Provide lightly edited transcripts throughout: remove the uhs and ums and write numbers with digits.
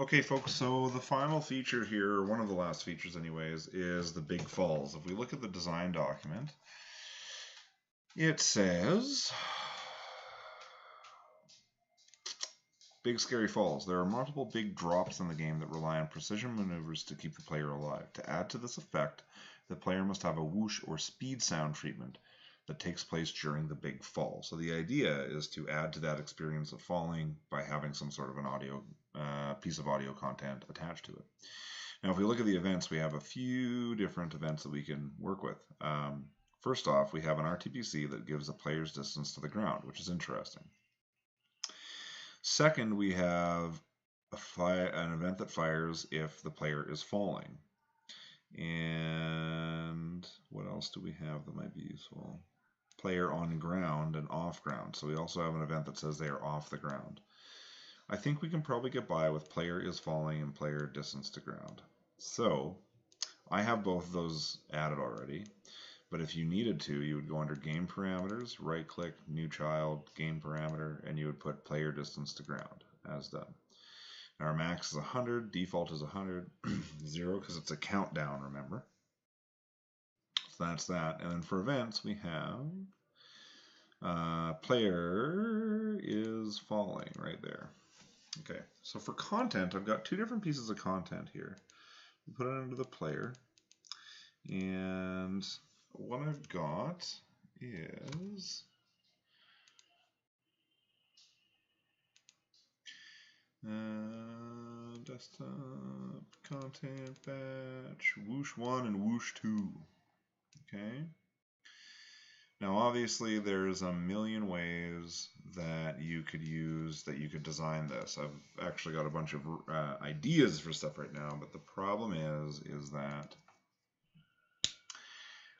Okay, folks, so the final feature here, or one of the last features anyways, is the Big Falls. If we look at the design document, it says, Big Scary Falls. There are multiple big drops in the game that rely on precision maneuvers to keep the player alive. To add to this effect, the player must have a whoosh or speed sound treatment that takes place during the big fall. So the idea is to add to that experience of falling by having some sort of an audio piece of audio content attached to it. Now, if we look at the events, we have a few different events that we can work with. First off, we have an RTPC that gives a player's distance to the ground, which is interesting. Second, we have an event that fires if the player is falling. And what else do we have that might be useful? Player on ground and off ground. So we also have an event that says they are off the ground. I think we can probably get by with player is falling and player distance to ground. So I have both of those added already. But if you needed to, you would go under game parameters, right click, new child, game parameter, and you would put player distance to ground as done. Now our max is 100, default is 100, 0 because it's a countdown, remember. So that's that. And then for events, we have player is falling right there. Okay, so for content, I've got two different pieces of content here. We put it under the player, and what I've got is desktop content batch whoosh 1 and whoosh 2. Okay. Now obviously there's a million ways that you could use, that you could design this. I've actually got a bunch of ideas for stuff right now, but the problem is that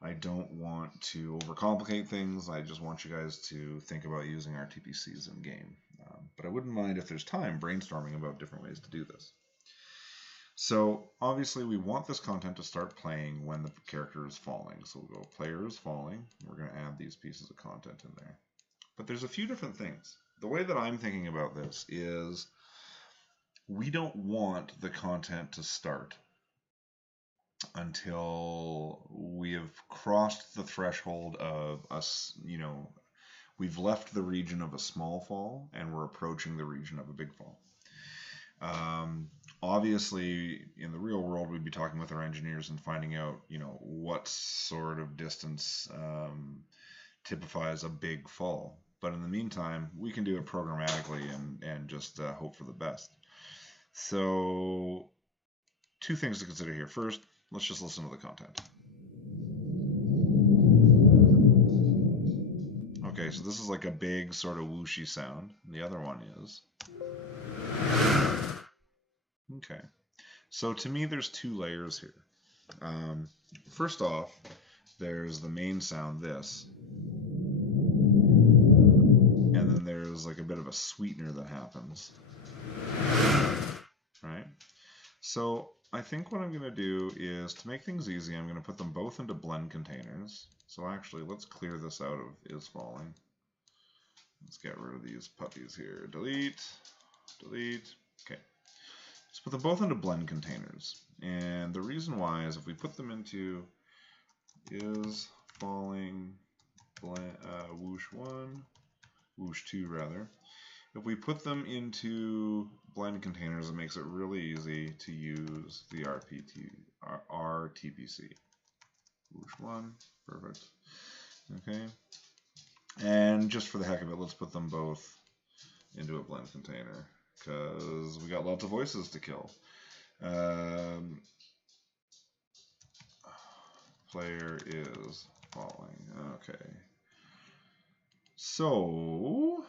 I don't want to overcomplicate things. I just want you guys to think about using RTPCs in game. But I wouldn't mind, if there's time, brainstorming about different ways to do this. So obviously we want this content to start playing when the character is falling. So we'll go player is falling. We're going to add these pieces of content in there. But there's a few different things. The way that I'm thinking about this is we don't want the content to start until we have crossed the threshold of us, we've left the region of a small fall and we're approaching the region of a big fall. Obviously, in the real world, we'd be talking with our engineers and finding out, what sort of distance typifies a big fall. But in the meantime, we can do it programmatically and just hope for the best. So, two things to consider here. First, let's just listen to the content. Okay, so this is like a big sort of whooshy sound. The other one is. Okay, so to me there's two layers here. First off, there's the main sound, this. And then there's like a bit of a sweetener that happens. Right? So I think what I'm going to do is, to make things easy, I'm going to put them both into blend containers. So actually, let's clear this out of is falling. Let's get rid of these puppies here. Delete, delete. Okay. Let's put them both into blend containers. And the reason why is if we put them into is falling blend, whoosh 1, whoosh 2 rather. If we put them into blend containers, it makes it really easy to use the RTPC. Whoosh 1, perfect. Okay. And just for the heck of it, let's put them both into a blend container, because we got lots of voices to kill. Player is falling. Okay. So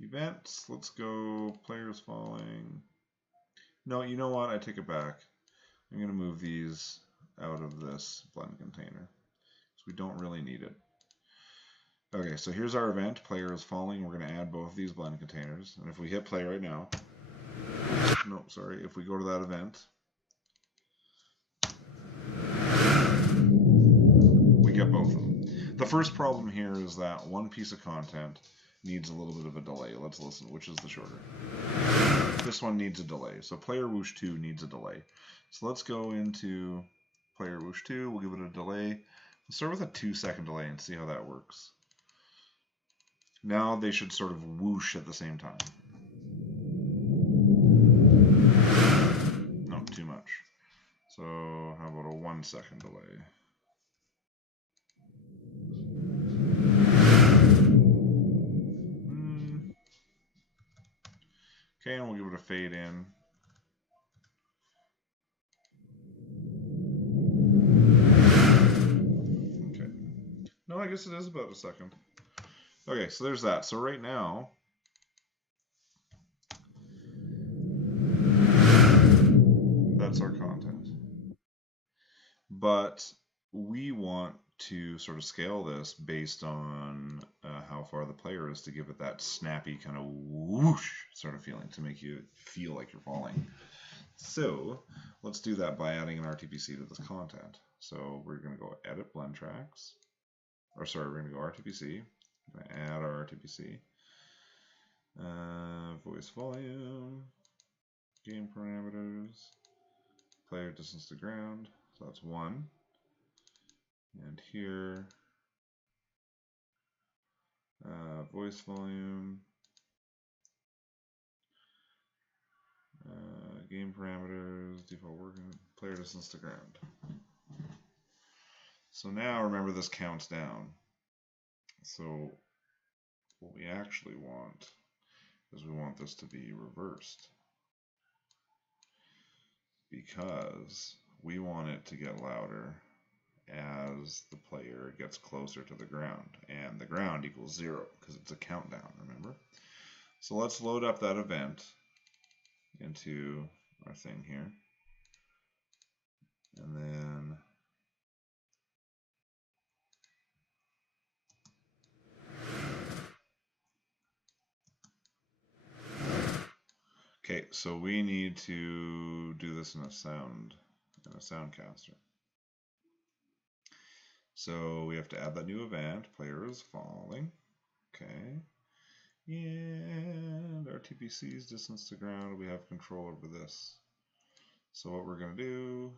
events, let's go players falling. No, you know what? I take it back. I'm going to move these out of this blend container because we don't really need it. Okay, so here's our event. Player is falling. We're going to add both these blend containers. And if we hit play right now, no, sorry, if we go to that event, we get both of them. The first problem here is that one piece of content needs a little bit of a delay. Let's listen, which is the shorter. This one needs a delay. So player whoosh 2 needs a delay. So let's go into player whoosh 2. We'll give it a delay. Let's start with a 2-second delay and see how that works. Now they should sort of whoosh at the same time. No, too much. So how about a 1-second delay? Okay, and we'll give it a fade in. Okay. No, I guess it is about a second. Okay, so there's that. So right now, that's our content. But we want to sort of scale this based on how far the player is to give it that snappy kind of whoosh sort of feeling to make you feel like you're falling. So let's do that by adding an RTPC to this content. So we're going to go edit blend tracks, or sorry, we're going to go RTPC, add our RTPC, voice volume, game parameters, player distance to ground, so that's 1. And here, voice volume, game parameters, default working, player distance to ground. So now remember this counts down. So what we actually want is we want this to be reversed, because we want it to get louder as the player gets closer to the ground, and the ground equals 0 because it's a countdown, remember? So let's load up that event into our thing here, and then okay, so we need to do this in a Soundcaster. So we have to add that new event, player is falling, okay, and RTPC's distance to ground, we have control over this. So what we're going to do,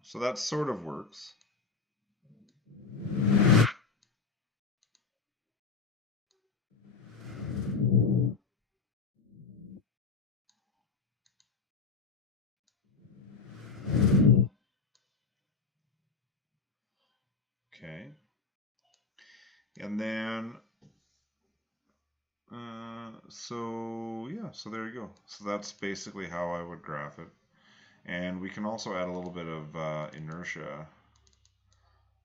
so that sort of works. Okay, and then so yeah, so there you go. So that's basically how I would graph it. And we can also add a little bit of inertia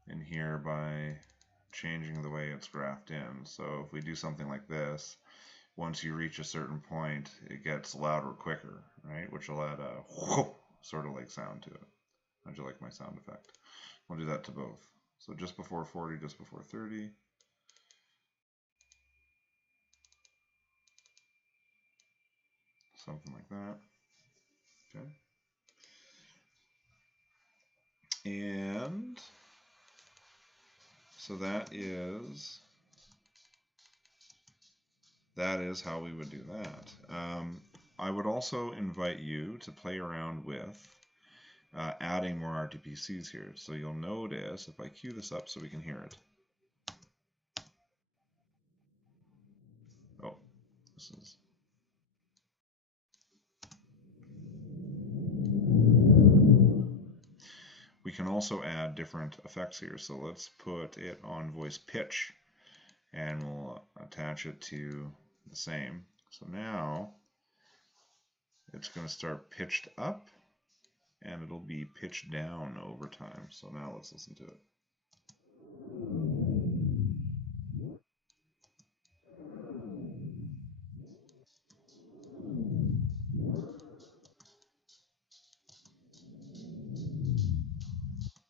in here by changing the way it's graphed in. So if we do something like this, once you reach a certain point, it gets louder quicker, right? Which will add a whoop sort of like sound to it. How'd you like my sound effect? We'll do that to both. So just before 40, just before 30. Something like that. Okay. And so that is how we would do that. I would also invite you to play around with adding more RTPCs here. So you'll notice if I cue this up so we can hear it. Oh, this is. We can also add different effects here. So let's put it on voice pitch, and we'll attach it to the same. So now it's going to start pitched up, and it'll be pitched down over time. So now let's listen to it.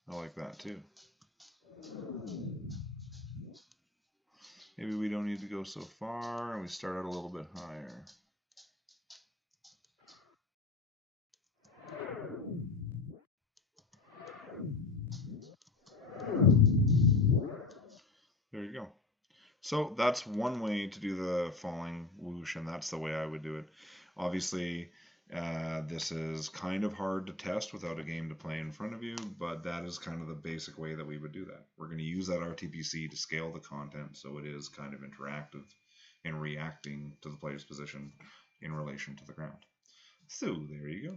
I like that too. Maybe we don't need to go so far, and we start out a little bit higher. There you go. So that's one way to do the falling whoosh, and that's the way I would do it. Obviously, this is kind of hard to test without a game to play in front of you, but that is kind of the basic way that we would do that. We're going to use that RTPC to scale the content so it is kind of interactive and reacting to the player's position in relation to the ground. So there you go.